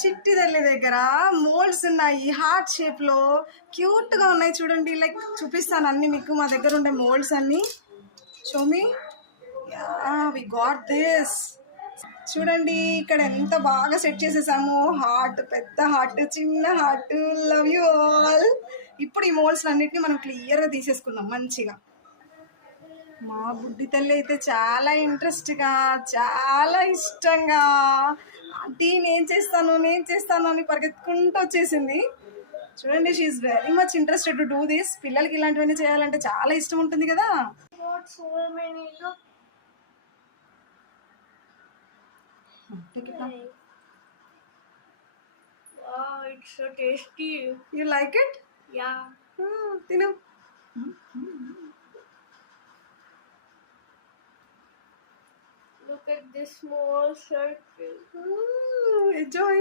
చిట్టి తల్లి దగ్గర మోల్డ్స్ ఉన్నాయి హార్ట్ షేప్ లో క్యూట్ గా ఉన్నాయి చూడండి. లైక్ చూపిస్తాను అన్ని మీకు మా దగ్గర ఉండే మోల్డ్స్ అన్ని. Show me we got this. చూడండి ఇక్కడ ఎంత బాగా సెట్ చేసేసాము. హార్ట్, పెద్ద హార్ట్, చిన్న హార్ట్, లవ్ యూ ఆల్. ఇప్పుడు ఈ మోల్డ్స్ అన్నిటిని మనం క్లియర్ గా తీసేసుకుందాం మంచిగా. మా బుడ్డి తల్లి అయితే చాలా ఇంట్రెస్ట్గా, చాలా ఇష్టంగా ఆంటీ నేను చేస్తాను అని పరిగెత్తుకుంటూ వచ్చేసింది. చూడండి, she's very much interested to do this. పిల్లలకి ఇలాంటివన్నీ చేయాలంటే చాలా ఇష్టం ఉంటుంది కదా. Take it now. Wow, it's so tasty. You like it? Yeah. Tinu. Look at this small circle. Enjoy.